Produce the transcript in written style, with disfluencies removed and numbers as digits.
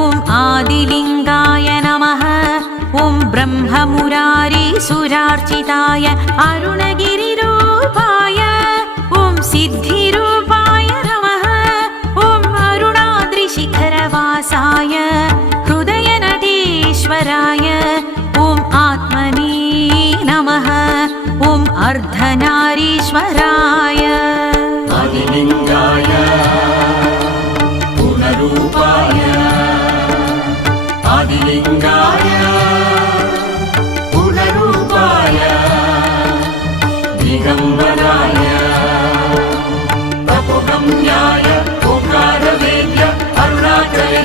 ॐ आदिलिङ्गाय नमः। ॐ ब्रह्ममुरारीसुरार्चिताय अरुणगिरिरूपाय ॐ सिद्धिरूपाय नमः। ॐ अरुणाद्रिशिखरवासाय हृदयनटेश्वराय ॐ आत्मने नमः। ॐ अर्धनारीश्वराय आदिलिङ्गाय